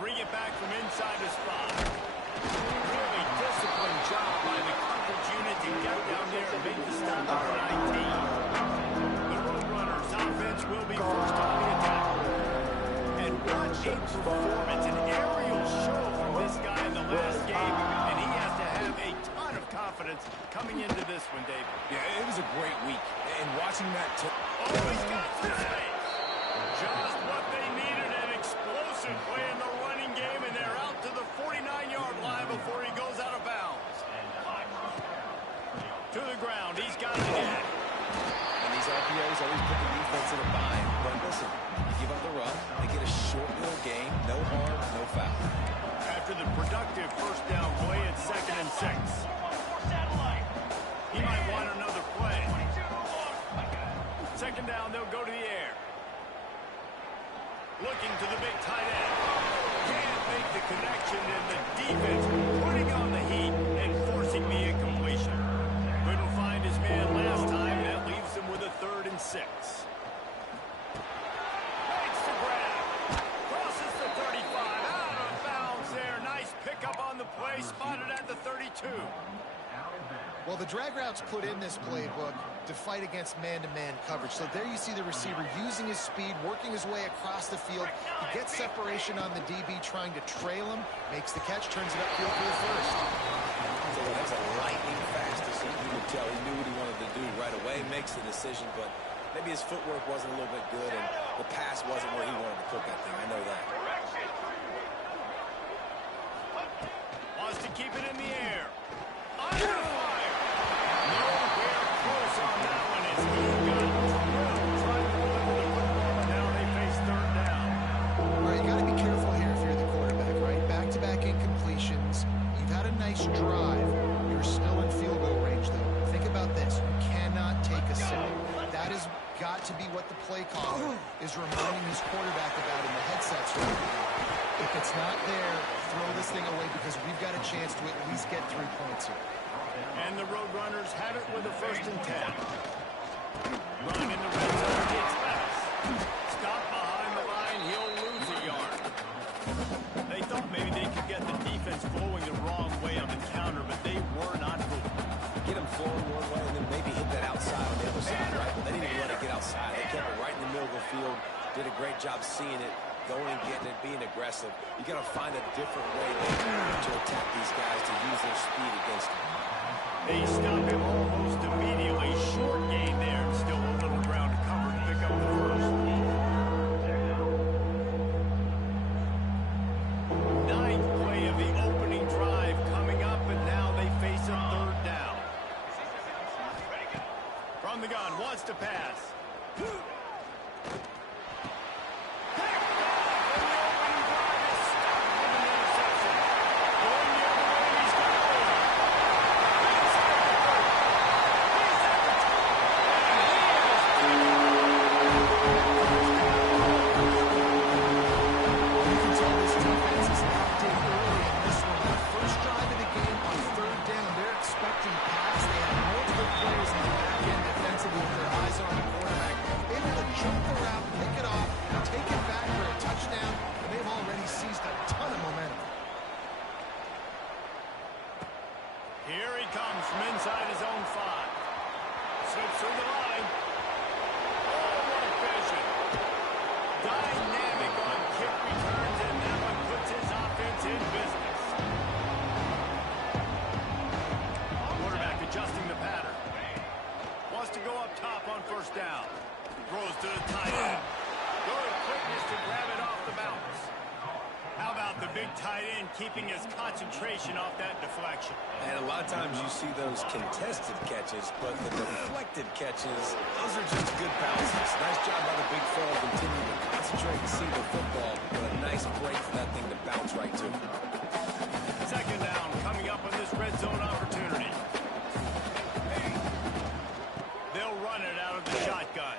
bring it back from inside the spot. Really disciplined job by the coverage unit to get down there and make the stop at 19. The Roadrunners offense will be first on the attack. And what a performance, an aerial show from this guy in the last game, and he has to have a ton of confidence coming into this one, Dave. Yeah, it was a great week, and watching that... Oh, he's got it through space. Just what they needed, an explosive play in the running game, and they're out to the 49-yard line before he goes out of bounds. To the ground, he's got it again. And these RPOs always put the defense in a bind. But listen, you give up the run, they get a short little game, no harm, no foul. After the productive first down play, it's 2nd and 6. He might want another play. 2nd down, they'll go to the air. Looking to the big tight end. Can't make the connection, and the defense putting on the heat and forcing the incompletion. Couldn't find his man last time. That leaves him with a 3rd and 6. Makes the grab. Crosses the 35. Out of bounds there. Nice pickup on the play. Spotted at the 32. Well, the drag routes put in this playbook to fight against man-to-man coverage. So there you see the receiver using his speed, working his way across the field. He gets separation on the DB, trying to trail him, makes the catch, turns it upfield for the first. So that's a lightning fast decision. You could tell he knew what he wanted to do right away, makes the decision, but maybe his footwork wasn't a little bit good, and the pass wasn't where he wanted to put that thing. I know that. Wants to keep it in the air. Under fire. Nowhere close on that one. It's he got drilled trying to deliver the football, and now they face 3rd down. All right, you got to be careful here if you're the quarterback, right? Back-to-back incompletions. You've had a nice drive. You're still in field goal range, though. Think about this. You cannot take a sack. That has got to be what the play caller is reminding his quarterback about in the headsets right now. If it's not there, throw this thing away because we've got a chance to at least get 3 points here. And the Roadrunners have it with a 1st and 10. Run in the red zone. It's pass. Stop behind the line. He'll lose a yard. They thought maybe they could get the defense flowing the wrong way on the counter, but they were not fooled. Get him flowing one way and then maybe hit that outside on the other side, right? But they didn't even let it get outside. They kept it right in the middle of the field. Did a great job seeing it, going and getting it, being aggressive. You got to find a different way to attack these guys to use their speed against them. They stop him almost immediately. Short gain there, and still a little ground to cover to pick up the first. 9th play of the opening drive coming up, and now they face a 3rd down. From the gun, wants to pass. Here he comes from inside his own 5. Slips through the line. Oh, what vision. Dynamic on kick returns, and that one puts his offense in business. Quarterback adjusting the pattern. Wants to go up top on 1st down. Throws to the tight end. Good quickness to grab it off the bounce. How about the big tight end keeping his concentration off that deflection? And a lot of times you see those contested catches, but the deflected catches, those are just good bounces. Nice job by the big fella continuing to concentrate and see the football, but a nice break for that thing to bounce right to. 2nd down coming up on this red zone opportunity. They'll run it out of the shotgun.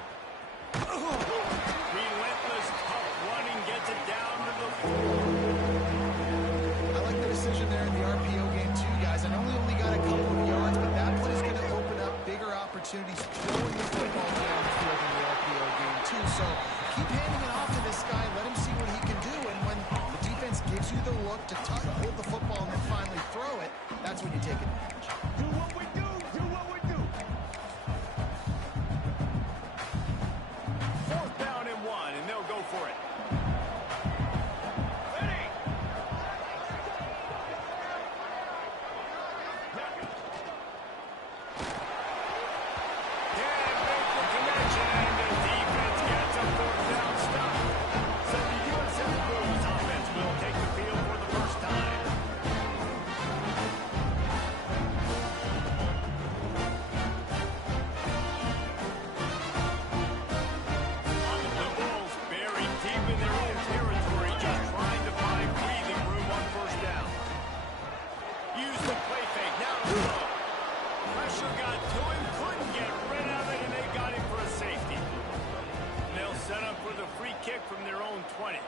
Relentless, tough running, gets it down to the 4. I like the decision there in the RPO game too, guys. I know we only got a couple of yards, but that play is going to open up bigger opportunities throwing the football down the field in the RPO game too. So keep handing it off to this guy, let him see what he can do, and when the defense gives you the look to hold the football and then finally throw it, that's when you take advantage. Do what we do. Do what we do. 4th down and 1, and they'll go for it. Ready. Can't make the connection, and the defense gets a 4th down stop. So the USF Blues offense will take the field for the first time. The Bulls buried deep in their own territory, just trying to find breathing room on 1st down. Use the play fake, now to throw. Pressure got to him, couldn't get rid of it, and they got him for a safety. And they'll set up for the free kick from their own 20.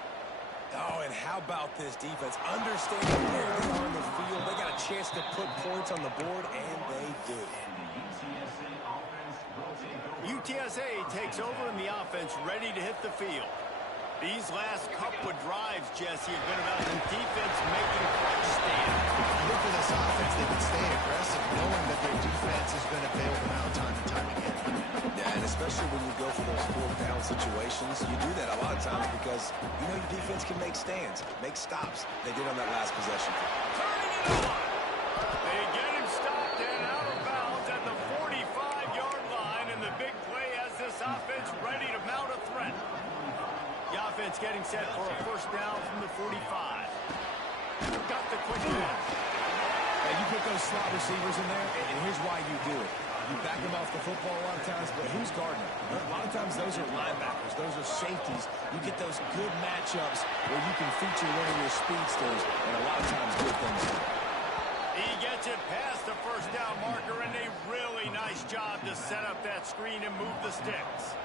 Oh, and how about this defense? Understanding where they are on the field. They got a chance to put points on the board, and they do. UTSA takes over in the offense, ready to hit the field. These last couple of drives, Jesse, have been about the defense making clutch stands. Look for this offense. They can stay aggressive, knowing that their defense is going to bail them out time and time again. Yeah, and especially when you go for those 4th down situations, you do that a lot of times because you know your defense can make stands, make stops. They did on that last possession. Turning it on. They get him stopped and out of bounds at the 45-yard line, and the big play has this offense ready to mount a threat. The offense getting set for a 1st down from the 45. Got the quick pass. Now, you put those slot receivers in there, and here's why you do it. You back them off the football a lot of times, but who's guarding them? A lot of times those are linebackers. Those are safeties. You get those good matchups where you can feature one of your speedsters, and a lot of times good things happen. He gets it past the 1st down marker, and a really nice job to set up that screen and move the sticks.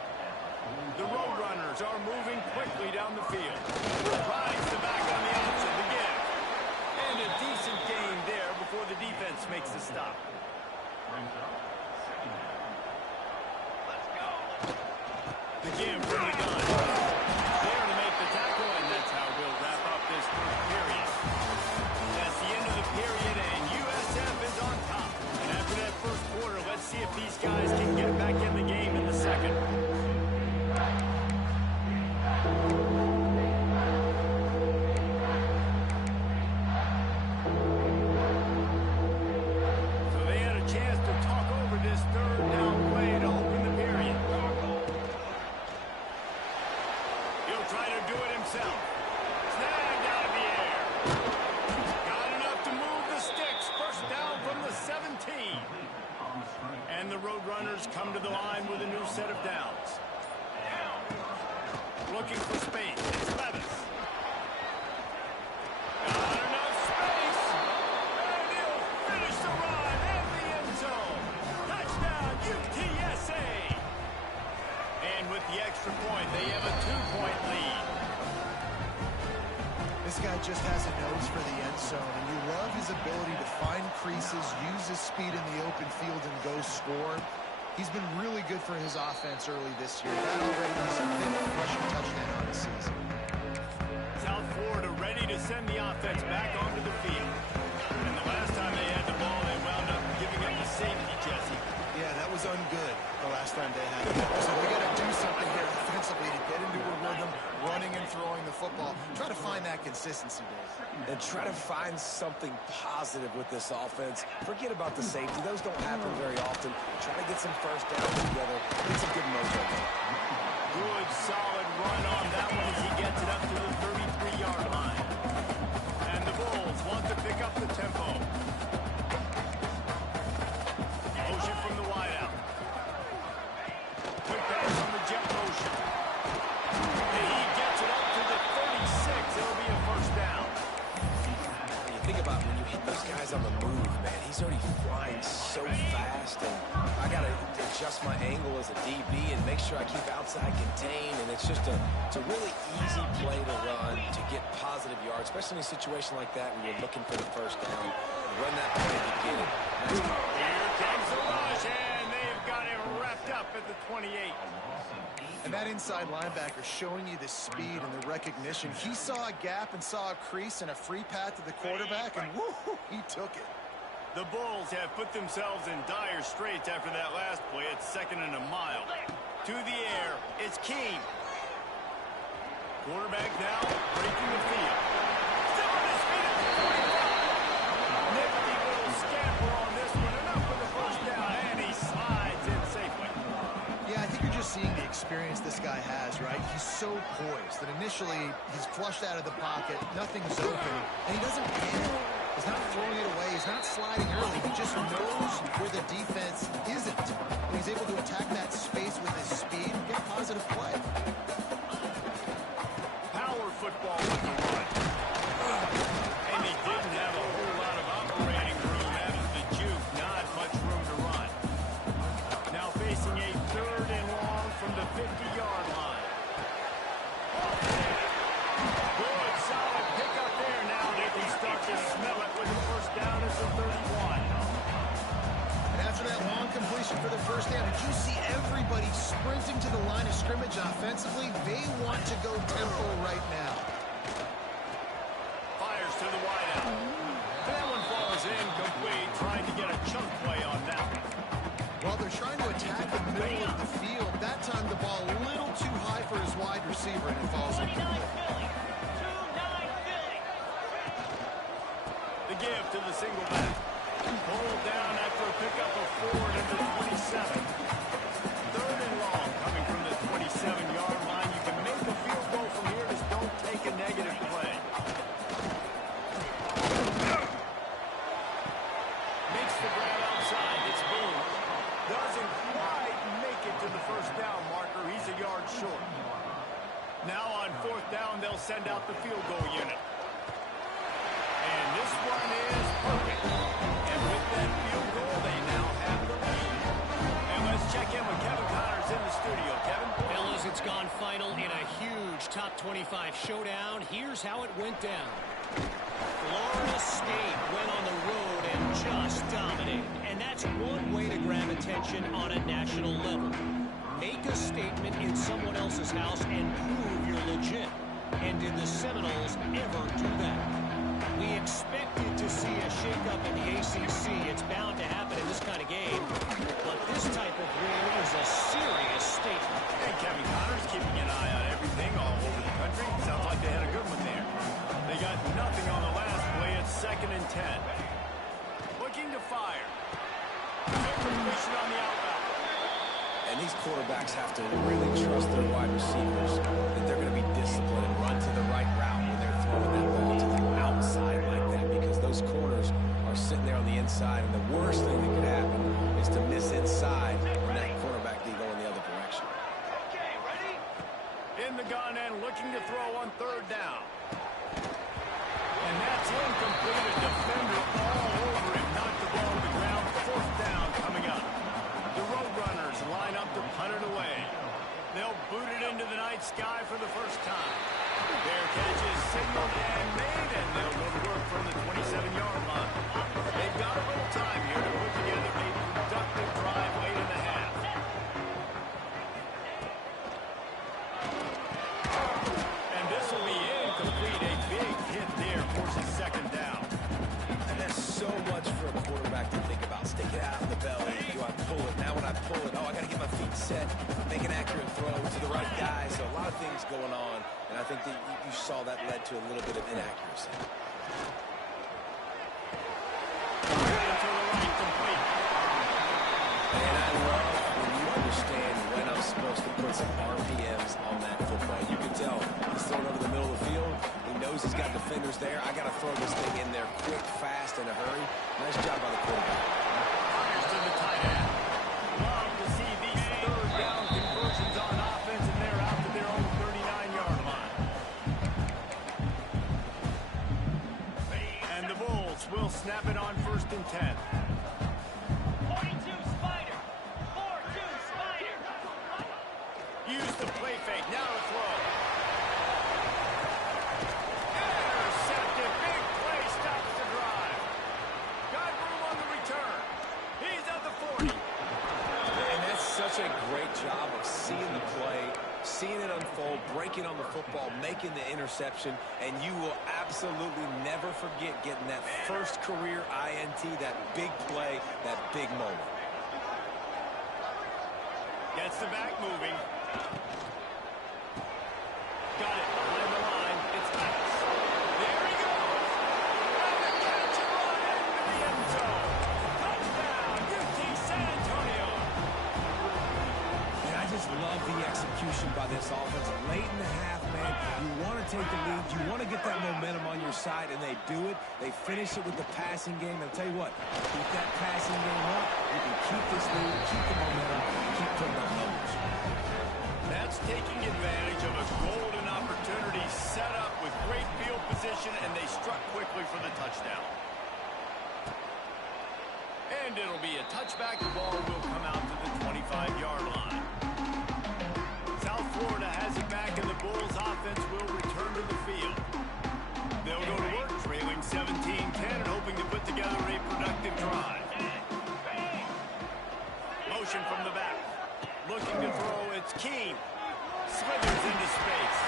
The Roadrunners are moving quickly down the field. Drives the back on the option to give. And a decent gain there before the defense makes the stop. The give from the gun. There to make the tackle, and that's how we'll wrap up this 1st period. That's the end of the period, and USF is on top. And after that 1st quarter, let's see if these guys can get back in the game in the 2nd. So they had a chance to talk over this 3rd down play to open the period. He'll try to do it himself. Snagged out of the air. Got enough to move the sticks. 1st down from the 17. And the Roadrunners come to the line with a new set of downs. Looking for space. It's Levis. Got enough space. And he'll finish the run in the end zone. Touchdown, UTSA. And with the extra point, they have a 2-point lead. This guy just has a nose for the end zone, and you love his ability to find creases, use his speed in the open field, and go score. He's been really good for his offense early this year. That already is a 5th rushing touchdown on the season. South Florida ready to send the offense back onto the field. And the last time they had the ball, they wound up giving up the safety, Jesse. Yeah, that was ungood the last time they had it. So they got to do something here offensively to get into a rhythm, running and throwing the football. Try to find that consistency, Dave. And try to find something positive with this offense. Forget about the safety. Those don't happen very often. Try to get some 1st downs together. Get some good mojo. Good, solid run on that one as he gets it up to the 33-yard line. And the Bulls want to pick up the tempo. Motion from the wideout. Quick pass on the jet motion. And he gets it up to the 36. It'll be a 1st down. When you think about when you hit those guys on the move, man, he's already flying so fast. And I got to adjust my angle as a DB and make sure I keep outside contained. And it's just it's a really easy play to run to get positive yards, especially in a situation like that when you're looking for the 1st down. Run that play to get it. Here comes the rush, and they've got it wrapped up at the 28. And that inside linebacker showing you the speed and the recognition. He saw a gap and saw a crease and a free path to the quarterback, and woo, he took it. The Bulls have put themselves in dire straits after that last play. It's 2nd and a mile. To the air, it's Keene. Quarterback now breaking the field. Still on his feet at the 45. Nifty little scamper on this one. Enough for the first down, and he slides in safely. Yeah, I think you're just seeing the experience this guy has, right? He's so poised that initially he's flushed out of the pocket, nothing's open, and he doesn't panic. He's not throwing it away. He's not sliding early. He just knows where the defense isn't. And he's able to attack that space with his speed and get positive play. Power football with the run. And he didn't have a whole lot of operating room after the juke. Not much room to run. Now facing a 3rd and long from the 50-yard line. Good, solid pickup there. Now they can start to smell it with the first down at the 31. And after that long completion for the first down, did you see everybody sprinting to the line of scrimmage offensively? They want to go tempo right now. Fires to the wideout. That one falls incomplete, trying to get a chunk play on that one. While they're trying to attack the middle of the field, that time the ball a little too high for his wide receiver, and it falls incomplete. The give to the single back. Pulled down after a pickup of 4 at the 27. 3rd and long coming from the 27-yard line. You can make a field goal from here. Just don't take a negative play. Makes the grab outside. It's Boone. Doesn't quite make it to the first down marker. He's a yard short. Now on 4th down, they'll send out the field goal unit. And this one is perfect. And with that field goal, they now have the lead. And let's check in with Kevin Connors in the studio. Kevin? Fellas, it's gone final in a huge top 25 showdown. Here's how it went down. Florida State went on the road and just dominated. And that's one way to grab attention on a national level. Make a statement in someone else's house and prove you're legit. And did the Seminoles ever do that? We expected to see a shakeup in the ACC. It's bound to happen in this kind of game. But this type of win is a serious statement. And Kevin Connors keeping an eye on everything all over the country. Sounds like they had a good one there. They got nothing on the last play. It's 2nd and 10. Looking to fire. Completion on the outbound. And these quarterbacks have to really trust their wide receivers that they're going to be disciplined and run to the right route when they're throwing that ball to the outside like that, because those corners are sitting there on the inside, and the worst thing that could happen is to miss inside when that quarterback can go in the other direction. Okay, ready? In the gun and looking to throw on 3rd down. And that's incomplete. A defender all over him. Knocked the ball to the ground. 4th down coming up. The Roadrunners line up to punt it away. They'll boot it into the night sky for the first time. Their catch is signaled and made, and they'll go to work from the 27-yard line. They've got a little time here to put together a productive drive late in the half. And this will be incomplete. A big hit there forces 2nd down. And that's so much for a quarterback to think about. Stick it out in the belly. Do I pull it? Now when I pull it, I got to get my feet set, make an accurate throw to the right guy. So a lot of things going on, and I think that you saw that led to a little bit of inaccuracy. And I love when you understand when I'm supposed to put some RPMs on that football. You can tell he's throwing over the middle of the field. He knows he's got defenders there. I got to throw this thing in there quick, fast, in a hurry. Nice job by the quarterback. Fires to the tight end. Love to see these 3rd down conversions on offense, and they're out to their own 39-yard line. And the Bulls will snap it on 1st and 10. 42 Spider. 4-2 Spider. Use the play fake. Now to throw. Intercepted. Big play stops the drive. Got room on the return. He's at the 40. And that's such a great job of seeing the play, seeing it unfold, breaking on the football, making the interception, and you will absolutely never forget getting that first career INT, that big play, that big moment. Gets the back moving. Got it behind the line. It's nice. There he goes. And the catch and run into the end zone. Touchdown, UT San Antonio. And I just love the execution by this offense. Late in the half, man, you want to take the lead. You want to get that momentum on your side, and they do it. They finish it with the passing game. I'll tell you what, keep that passing game up. You can keep this lead, keep the momentum, keep putting up numbers. That's taking advantage of a golden opportunity set up with great field position, and they struck quickly for the touchdown. And it'll be a touchback. The ball will come out to the 25-yard line. South Florida has it back, and the Bulls offense will return to the field. They'll go to work, trailing 17-10 and hoping to put together a productive drive. Motion from the back. Looking to throw, it's Keene. Slithers into space.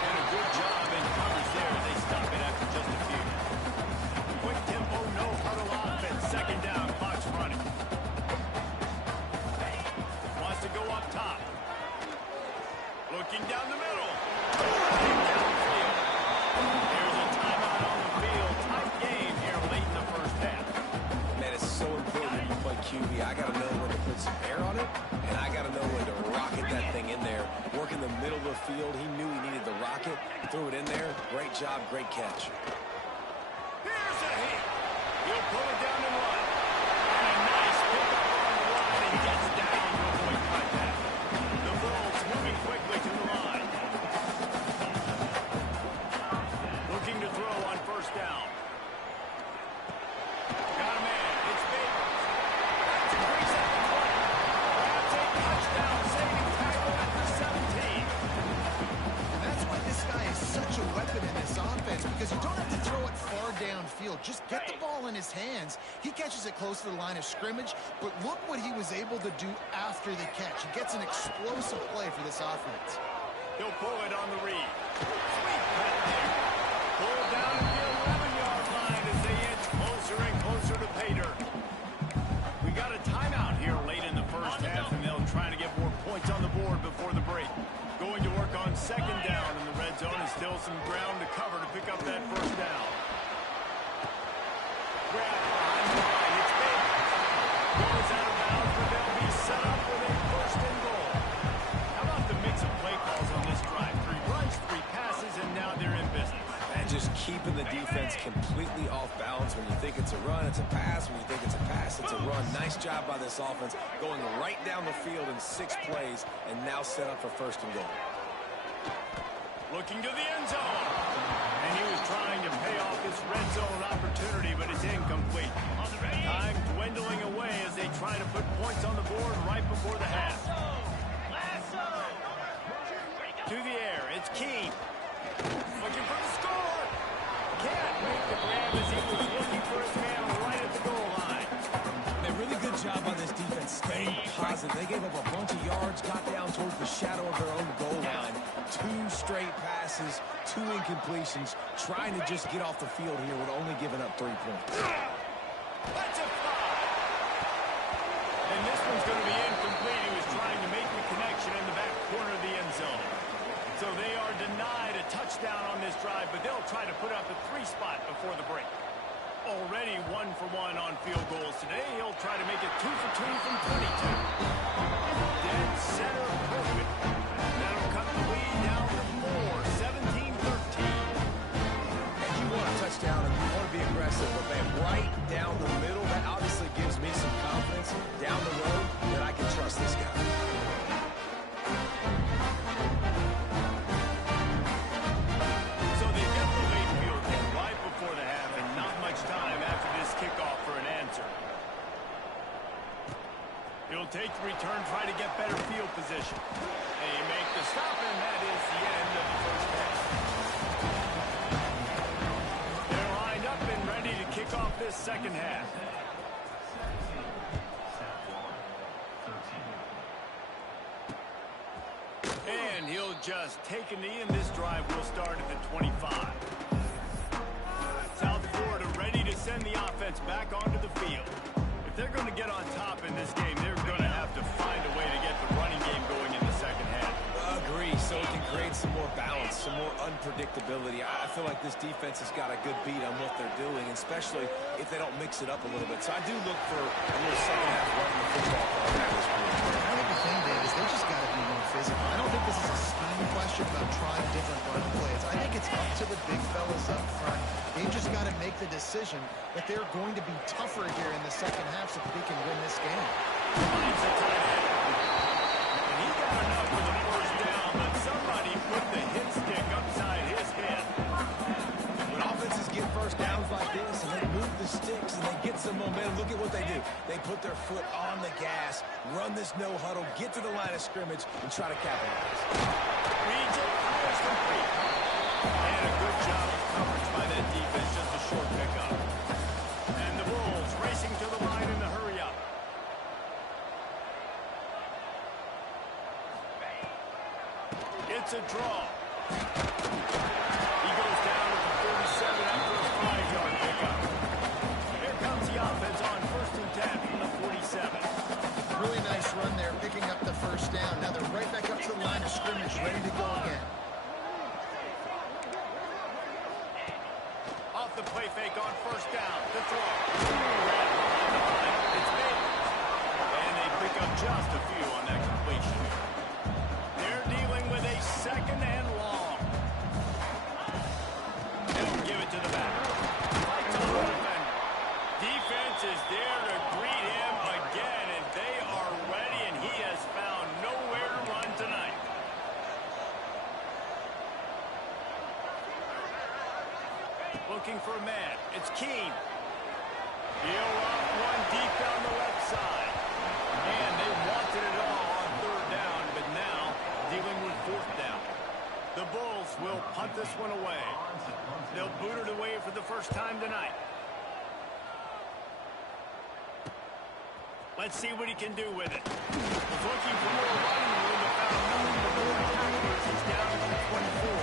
And a good job in coverage there. They stop it after just a few. Quick tempo, no huddle offense. Second down, clock's running. Wants to go up top. Looking down the middle. Downfield. There's a timeout on the field. Tight game here late in the first half. Man, it's so important when you play QB. I got to know when to put some air on it, and I got to know when to rocket that thing in there. Work in the middle of the field. He knew he needed the rocket. Threw it in there. Great job, great catch. Here's a hit. He'll pull it down and run. And a nice pickup on the line, and gets down to avoid contact. The Bulls moving quickly to the line. Looking to throw on first down. Got a man. It's Babers. That's a breeze at the 20. Grabs a touchdown, saving tackle at the 17. That's why this guy is such a weapon in this offense, because you don't have to throw it far downfield. Just get the ball in his hands. He catches it close to the line of scrimmage, but look what he was able to do after the catch. He gets an explosive play for this offense. He'll pull it on the read. Sweet cut there. Pull down at the 11-yard line as they inch closer and closer to pay dirt. We got a timeout here late in the first half, and they'll try to get more points on the board before the break. Going to work on second down in the red zone, and still some ground to cover to pick up that first down. Grab behind the line. It's Baker. Goes out of bounds, but they'll be set up with a first and goal. How about the mix of play calls on this drive? 3 runs, 3 passes, and now they're in business. And just keeping the defense completely off balance. When you think it's a run, it's a pass. When you think it's a pass, it's a run. Nice job by this offense, going right down the field in 6 plays, and now set up for first and goal. Looking to the end zone. And he was trying to pay off this red zone opportunity, but it's incomplete. Time dwindling away as they try to put points on the board right before the half. To the air, it's Keene. Looking for the score. Can't make the grab as he was looking for his man right at the goal line. A really good job on this defense, staying positive. They gave up a bunch of yards, got down towards the shadow of their own goal line. 2 straight passes, 2 incompletions, trying to just get off the field here with only giving up 3 points. That's a fly. And this one's going to be incomplete. He was trying to make the connection in the back corner of the end zone. So they are denied a touchdown on this drive, but they'll try to put up a 3 spot before the break. Already 1 for 1 on field goals today. He'll try to make it 2 for 2 from 22. Dead center perfect. That'll cut the lead down to 4, 17-13. And you want a touchdown and you want to be aggressive, but man, right down the middle, that obviously gives me some confidence down the road that I can trust this guy. So they get the late field goal right before the half, and not much time after this kickoff for an answer. He'll take the return, try to get better field position. They make the stop, and that is the end of the first half. They're lined up and ready to kick off this second half. And he'll just take a knee, and this drive will start at the 25. South Florida ready to send the offense back onto the field. If they're going to get on top in this game, they're going to have to find a way to get the running game going in the second half. Agree, so it can create some more balance, some more unpredictability. I feel like this defense has got a good beat on what they're doing, especially if they don't mix it up a little bit. So I do look for a little second half running the football from this group. I think the thing, Dave, is they just got to be more physical. I don't think this is a scheme question about trying different run plays. I think it's up to the big fellas up front. They've just got to make the decision that they're going to be tougher here in the second half so that they can win this game. Finds the tight end. And he got enough for the first down, but somebody put the hit stick upside his head. When offenses get first downs like this and they move the sticks and they get some momentum, look at what they do. They put their foot on the gas, run this no huddle, get to the line of scrimmage, and try to capitalize. Reads it, fires complete. And a good job of coverage by that defense, just a short pickup. And the Bulls racing to the line in the hurry-up. It's a draw. He goes down at the 37 after a 5-yard pickup. Here comes the offense on 1st and 10 from the 47. Really nice run there, picking up the first down. Now they're right back up to the line of scrimmage, ready to go again. Off the play fake on 1st down. The throw. Ran behind the line. It's made. And they pick up just a few on that completion. They're dealing with a 2nd and long. They'll give it to the back. Fights on the defender. Defense is there to greet him again, and they are ready, and he has found nowhere to run tonight. Looking for a man. It's Keene. He'll off one deep down the left side. And they wanted it all on 3rd down, but now dealing with 4th down. The Bulls will punt this one away. They'll boot it away for the first time tonight. Let's see what he can do with it. He's looking for more running room, but found nothing but more tacklers. He's down to the 24.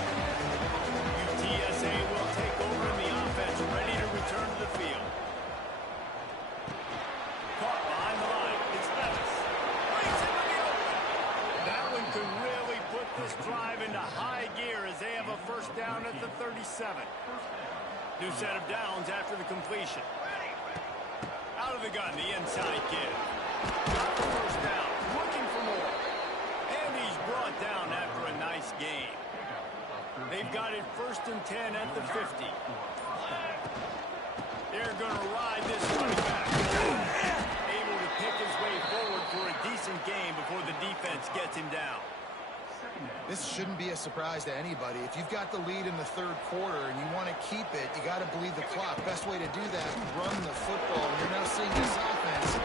UTSA will take over in the offense, ready to return to the field. Caught behind the line. It's Levis. Brings him to the open. That one could really put this drive into high gear as they have a 1st down at the 37. New set of downs after the completion. Out of the gun, the inside kid. Got the 1st down. Looking for more. And he's brought down after a nice game. They've got it 1st and 10 at the 50. They're going to ride this running back. Able to pick his way forward for a decent game before the defense gets him down. This shouldn't be a surprise to anybody. If you've got the lead in the 3rd quarter and you want to keep it, you got to bleed the clock. Best way to do that, run the football. And you're now seeing this offense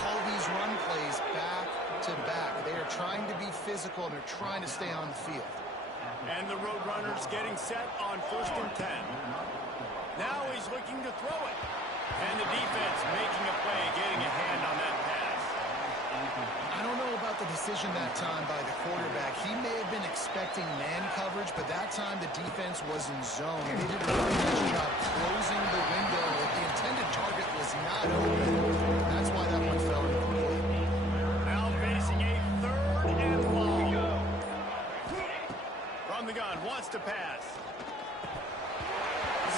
call these run plays back to back. They are trying to be physical, and they're trying to stay on the field. And the Roadrunners getting set on 1st and 10. Now he's looking to throw it. And the defense making a play, getting a hand on that pass. I don't know about the decision that time by the quarterback. He may have been expecting man coverage, but that time the defense was in zone. They did a really nice job closing the window. The intended target was not open. That's why that one fell incomplete. Now facing a 3rd and long. From the gun, wants to pass.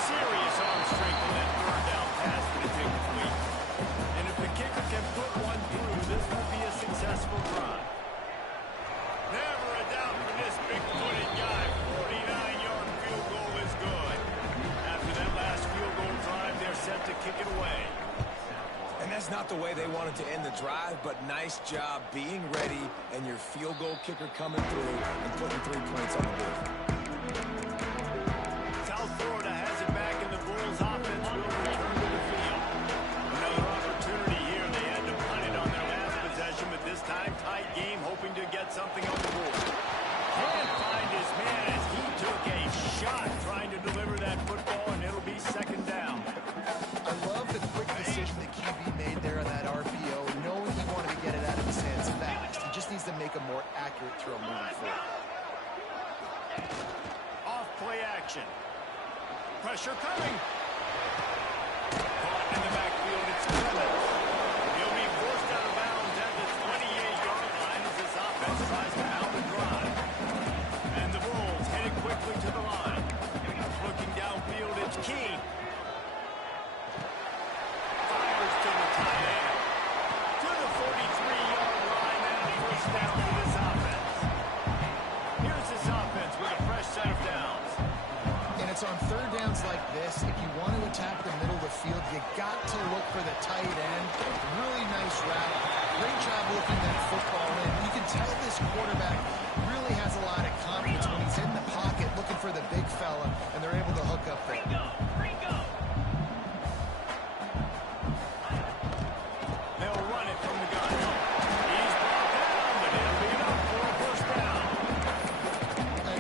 Serious arm strength in that 3rd down pass for the incomplete. And if the kicker can put one through, this will be a successful drive. Never a doubt for this big-footed guy. 49-yard field goal is good. After that last field goal drive, they're set to kick it away. And that's not the way they wanted to end the drive, but nice job being ready and your field goal kicker coming through and putting 3 points on the board. South Florida has it back, and the Bulls offense will return to the field. Another opportunity here. They had to punt it on their last possession, but this time tight game, hoping to get something on the board. Can't find his man as he took a shot trying to deliver that football, and it'll be 2nd down. I love the quick decision that QB made there on that RPO, knowing he wanted to get it out of his hands fast. He just needs to make a more accurate throw moving forward. action. Pressure coming. Caught in the backfield, it's Clemens. He'll be forced out of bounds at the 28-yard line as this offense tries to mount a drive. And the Bulls headed quickly to the line. Looking downfield, it's Keene. Fires to the tight end. To the 43-yard line and a first down for this offense. Here's this offense with a fresh set of downs. And it's on third downs like this. If you want to attack the middle of the field, you got to look for the tight end. Really nice route. Great job looking that football in. You can tell this quarterback really has a lot of confidence when he's in the pocket looking for the big fella, and they're able to hook up there. They'll run it from the gun. He's brought down, but it'll be enough for a first down.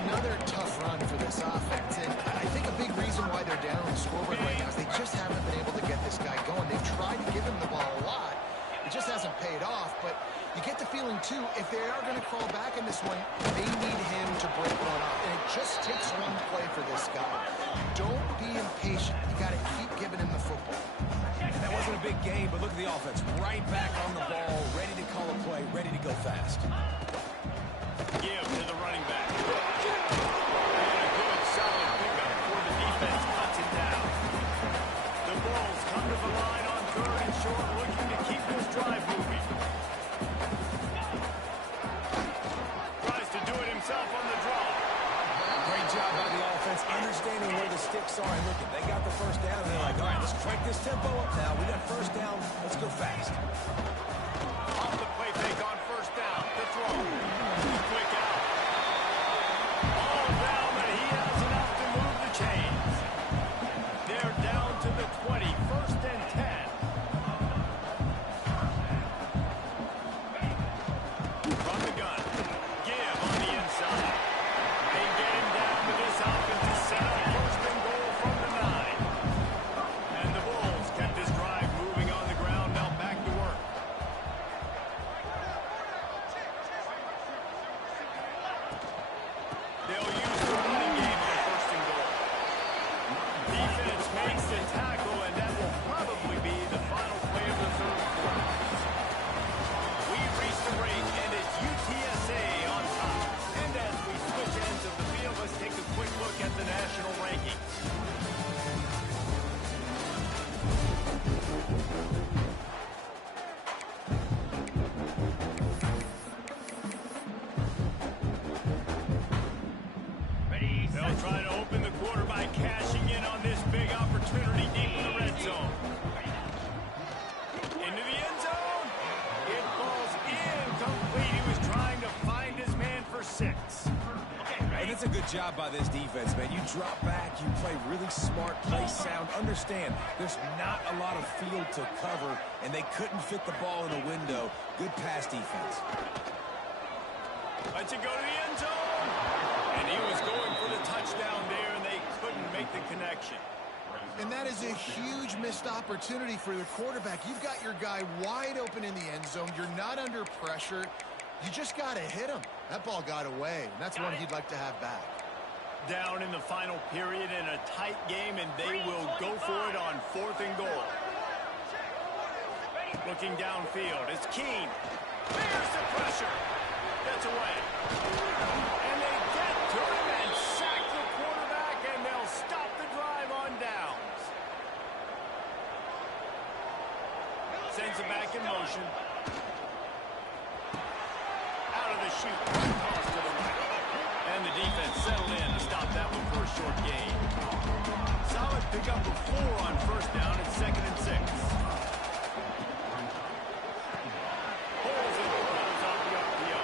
Another tough run for this offense, and I think a big reason why they're down on the scoreboard right now is they just haven't been able to get this guy going. They've tried to give him the ball a lot. It just hasn't paid off, but you get the feeling, too, if they are going to crawl back in this one, they need him to break one up. And it just takes one play for this guy. Don't be impatient. You got to keep giving him the football. And that wasn't a big game, but look at the offense. Right back on the ball, ready to call a play, ready to go fast. Give to the running back. And a good, solid pickup before the defense cuts him down. The Bulls come to the line on third and short, looking to keep this drive moving. Tries to do it himself on the draw. Great job by the offense, understanding where the sticks are. And look, they got the first down, and they're like, all right, let's crank this tempo up now. We got first down. Let's go fast. Off the play fake on first down. The throw. Quick out. All down, but he has enough to move the chains. They're down to the 20. First and 10. From the gun. Give on the inside. They get him down with this offense to set up first and goal from the 9. And the Bulls kept this drive moving on the ground. Now back to work. They'll use the running game on first and goal. Defense makes the tackle, and that will probably be the final play of the third quarter. We've reached the break, and it's UTSA on top. And as we switch ends of the field, let's take a quick look at the national rankings. They'll try to open the quarter by cashing in on this big opportunity deep in the red zone. Into the end zone. It falls incomplete. He was trying to find his man for 6. And it's a good job by this defense, man. You drop back, you play really smart, play sound. Understand, there's not a lot of field to cover, and they couldn't fit the ball in the window. Good pass defense. Lets it go to the end zone. And he was going for the touchdown there, and they couldn't make the connection. And that is a huge missed opportunity for the quarterback. You've got your guy wide open in the end zone. You're not under pressure. You just got to hit him. That ball got away, and that's one he'd like to have back. Down in the final period in a tight game, and they will go for it on 4th and goal. Looking downfield, it's Keene. There's the pressure. Gets away. And they get to him and sack the quarterback, and they'll stop the drive on downs. Sends it back in motion. Out of the chute. Toss to the right. And the defense settled in to stop that one for a short gain. Solid pickup of 4 on first down and 2nd and 6. Pulls it. Goes off the RPO.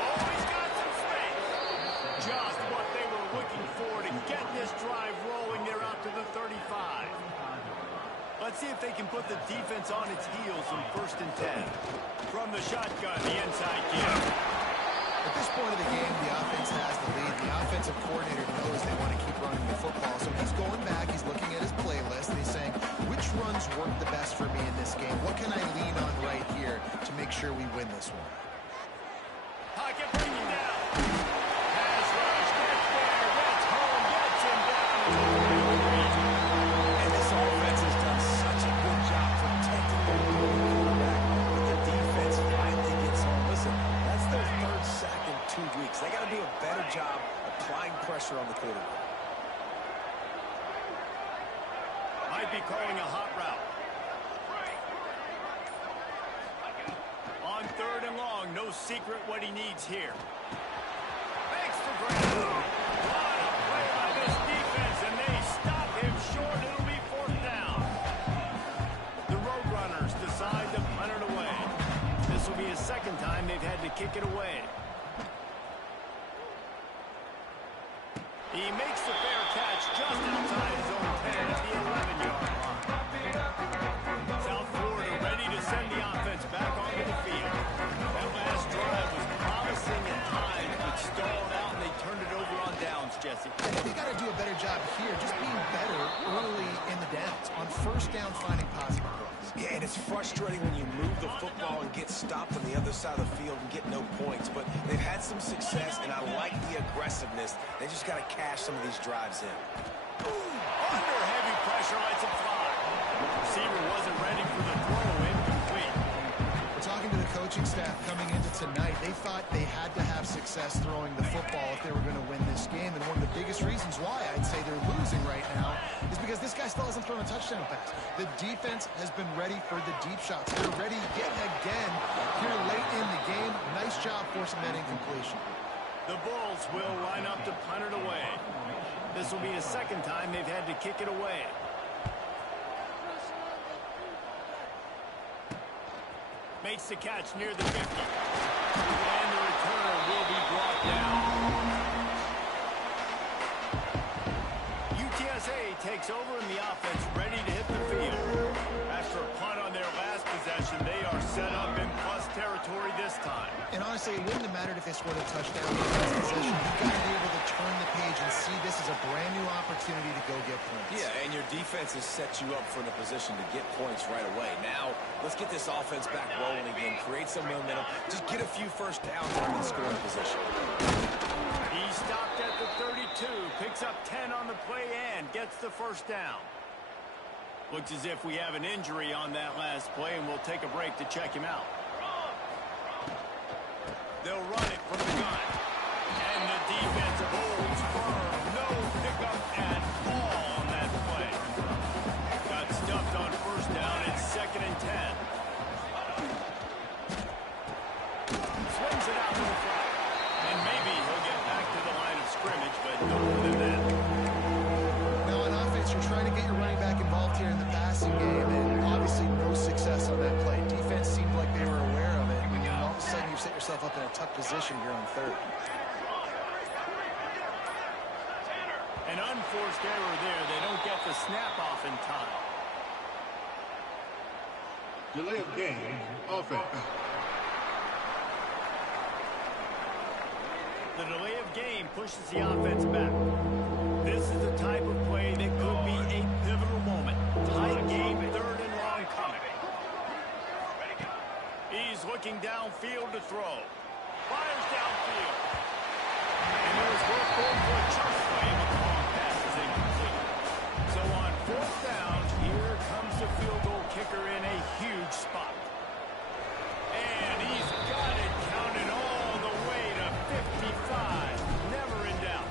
Oh, he's got some space. Just what they were looking for to get this drive rolling. They're out to the 35. Let's see if they can put the defense on its heels in 1st and 10. From the shotgun, the inside give. At this point of the game, the offense has the lead. The offensive coordinator knows they want to keep running the football. So he's going back, he's looking at his playlist, and he's saying, which runs work the best for me in this game? What can I lean on right here to make sure we win this one? Pocket bringing down. Pass rush, gets there, gets home, gets him applying pressure on the quarterback. Might be calling a hot route. On 3rd and long, no secret what he needs here. Makes the grab. What a play by this defense, and they stop him short. It'll be 4th down. The Roadrunners decide to punt it away. This will be a 2nd time they've had to kick it away. He makes the fair catch just outside his own 10 at the 11-yard line. South Florida ready to send the offense back onto the field. That last drive was promising at times, but stalled out, and they turned it over on downs, Jesse. They got to do a better job here, just being better early in the downs. On 1st down, finding positive plays. Yeah, and it's frustrating when you move the football and get stopped on the other side of the field and get no points. But they've had some success, and I like the aggressiveness. They just got to cash some of these drives in. Under heavy pressure, lets it fly. Receiver wasn't ready for the throw, incomplete. We're talking to the coaching staff coming into tonight. They thought they had to have success throwing the football if they were going to win this game. And one of the biggest reasons why I'd say they're losing right now is because this guy still hasn't thrown a touchdown pass. The defense has been ready for the deep shots. They're ready yet again here late in the game. Nice job forcing that incompletion. The Bulls will line up to punt it away. This will be the 2nd time they've had to kick it away. Makes the catch near the 50. And the returner will be brought down. UTSA takes over in the offense, ready to hit the field. After a punt on their last possession, they are set up in plus territory this time. And honestly, it wouldn't have mattered if they scored a touchdown in the last possession. You've got to be able to turn the page and see this as a brand new opportunity to go get points. Yeah, and your defense has set you up for the position to get points right away. Now, let's get this offense back rolling again, create some momentum, just get a few 1st downs and in scoring position. He stopped at the 32, picks up 10 on the play and gets the 1st down. Looks as if we have an injury on that last play, and we'll take a break to check him out. They'll run it from the gun. And the defense holds firm. No pickup at all on that play. Got stuffed on 1st down. It's 2nd and 10. Swings it out to the flat. And maybe he'll get back to the line of scrimmage, but no more than that. Now on offense, you're trying to get your running back involved here in the passing game, and obviously no success on that play. Defense seemed like they were aware of it, and all of a sudden you set yourself up in a tough position here on 3rd. An unforced error there. They don't get the snap off in time. Delay of game, offense. The delay of game pushes the offense back. This is the type of play that could be a pivotal moment. Tight game, 3rd and long coming. He's looking downfield to throw. Fires downfield. And there was work going for a chunk play, but the long pass is incomplete. So on 4th down, here comes the field goal kicker in a huge spot. And he's got it counted all the way to 55. Never in doubt.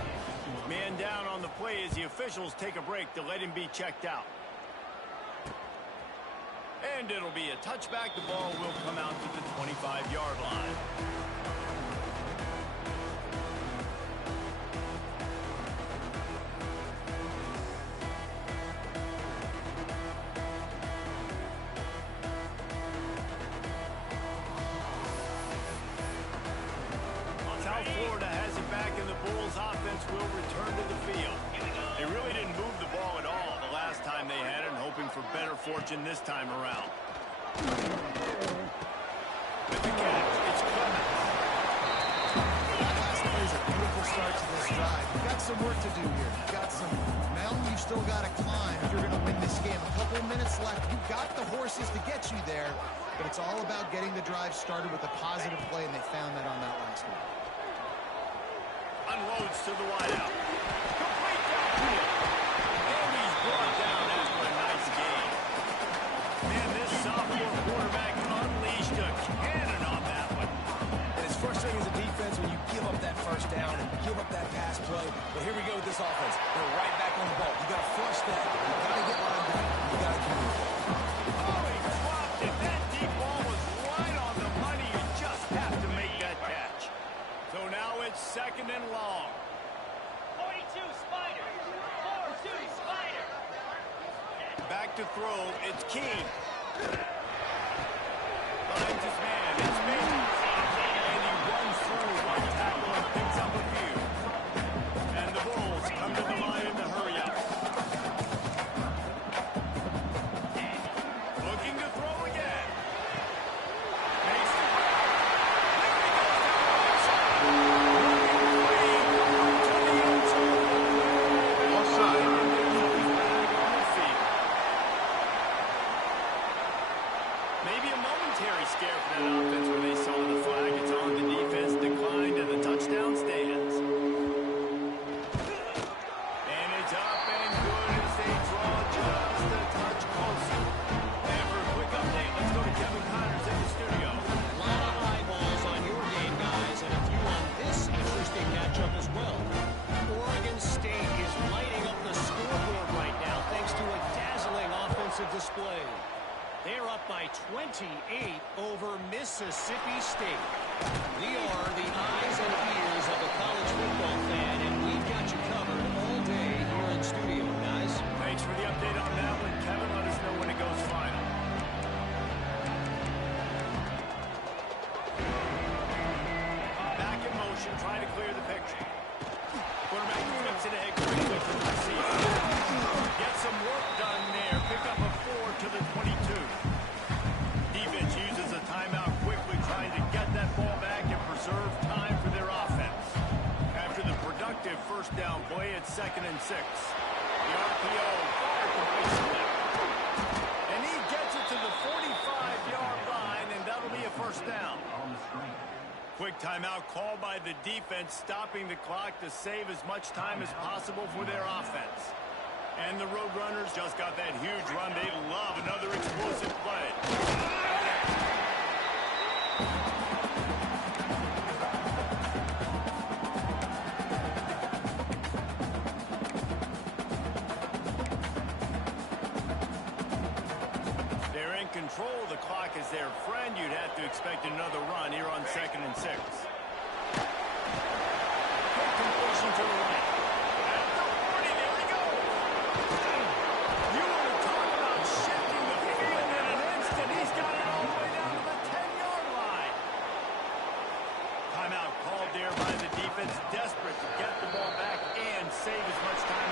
Man down on the play as the officials take a break to let him be checked out. And it'll be a touchback. The ball will come out to the 25-yard line. South Florida has it back, and the Bulls offense will return to the field. They really didn't move the ball at all the last time they had it, and hoping for better fortune this time around. With the catch, it's Clemens. That last play is a beautiful start to this drive. You've got some work to do here. You've got some mountain you've still got to climb if you're going to win this game. A couple minutes left. You've got the horses to get you there, but it's all about getting the drive started with a positive play, and they found that on that last one. Unloads to the wideout. Complete downfield. And he's brought down after a nice game. Man, this sophomore quarterback unleashed a cannon on that one. And it's frustrating as a defense when you give up that first down and give up that pass play. But here we go with this offense. They're right back on the ball. You got to flush that. You got to get lined up. You got to communicate. Oh, he dropped it. That deep ball was right on the money. You just have to make that catch. So now it's 2nd and long. 42 Spider. 4-2 Spider. Back to throw. It's King. Finds his man. It's Bates. And he runs through one tackle and picks up a few. And the Bulls come to the line in the hurry-up. Looking to throw again. Mason. There he goes to the right side. Offside. Maybe a momentary scare for that offense when they saw the flag. It's on the defense, declined, and the touchdown stands. And it's up and good as they draw just a touch closer. And for a quick update, let's go to Kevin Connors in the studio. A lot of eyeballs on your game, guys, and a few on this interesting matchup as well. Oregon State is lighting up the scoreboard right now thanks to a dazzling offensive display. They're up by 28 over Mississippi State. We are the eyes and ears of the college football fan, and we've got you covered all day here in studio, guys. Thanks for the update on that one. Kevin, let us know when it goes final. Back in motion, trying to clear the picture. Quarterback flips it ahead quickly to the receiver. Get some work done there. Pick up a 4 to the 22. Defense uses a timeout quickly, trying to get that ball back and preserve time for their offense. After the productive first down play, it's 2nd and 6. The RPO far completion there. And he gets it to the 45-yard line, and that'll be a first down. Quick timeout called by the defense, stopping the clock to save as much time as possible for their offense. And the Roadrunners just got that huge run. They love another explosive play. They're in control. The clock is their friend. You'd have to expect another run here on 2nd and 6. Quick completion to the right. At the 40, there we go. You want to talk about shifting the field in an instant. He's got it all the way down to the 10-yard line. Timeout called there by the defense, desperate to get the ball back and save as much time